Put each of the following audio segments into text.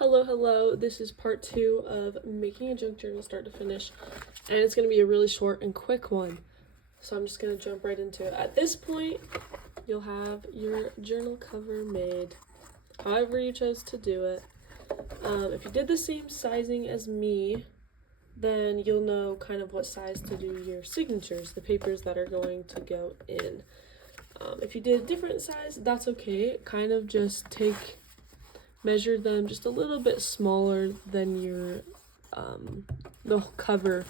Hello, this is part 2 of making a junk journal start to finish, and it's going to be a really short and quick one, so I'm just going to jump right into it. At this point, you'll have your journal cover made, however you chose to do it. If you did the same sizing as me, then you'll know kind of what size to do your signatures, the papers that are going to go in. If you did a different size, that's okay. Kind of just measure them just a little bit smaller than your the cover,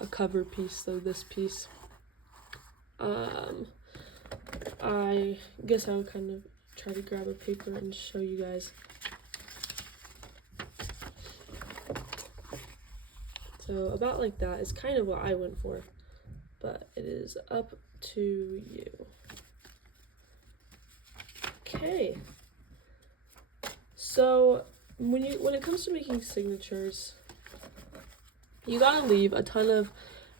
a cover piece, so this piece. I guess I would kind of try to grab a paper and show you guys. So about like that is kind of what I went for, but it is up to you. Okay. So when it comes to making signatures, you gotta leave a ton of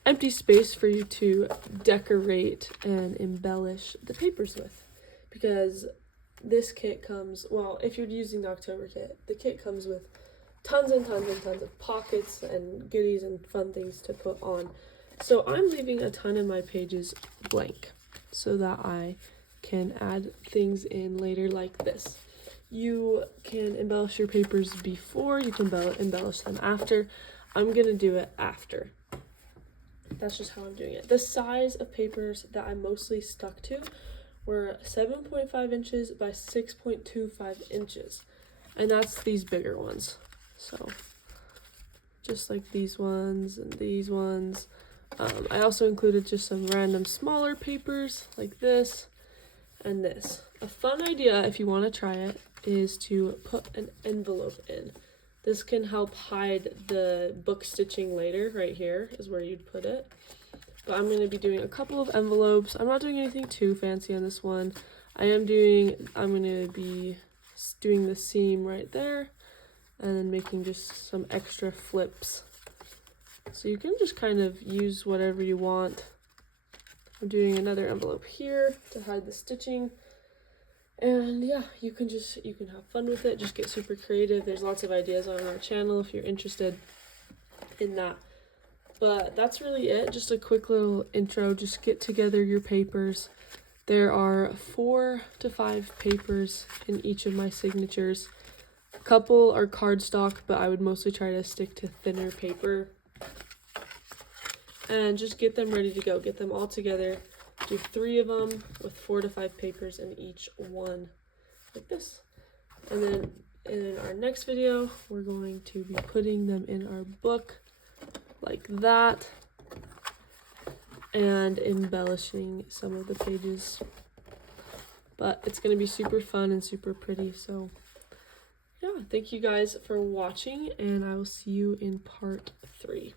empty space for you to decorate and embellish the papers with, because this kit comes, well, if you're using the October kit, the kit comes with tons and tons and tons of pockets and goodies and fun things to put on. So I'm leaving a ton of my pages blank so that I can add things in later like this. You can embellish your papers before, you can embellish them after. I'm gonna do it after. That's just how I'm doing it. The size of papers that I mostly stuck to were 7.5 inches by 6.25 inches. And that's these bigger ones. So just like these ones and these ones. I also included just some random smaller papers like this and this. A fun idea, if you want to try it, is to put an envelope in. This can help hide the book stitching later. Right here is where you'd put it. But I'm going to be doing a couple of envelopes. I'm not doing anything too fancy on this one. I'm going to be doing the seam right there and then making just some extra flips. So you can just kind of use whatever you want. I'm doing another envelope here to hide the stitching. And yeah, you can have fun with it, just get super creative. There's lots of ideas on our channel if you're interested in that. But that's really it, just a quick little intro. Just get together your papers. There are 4 to 5 papers in each of my signatures. A couple are cardstock, but I would mostly try to stick to thinner paper. And just get them ready to go. Get them all together. Do 3 of them with 4 to 5 papers in each one, like this. And then in our next video, we're going to be putting them in our book like that and embellishing some of the pages. But it's going to be super fun and super pretty. So yeah, thank you guys for watching, and I will see you in part 3.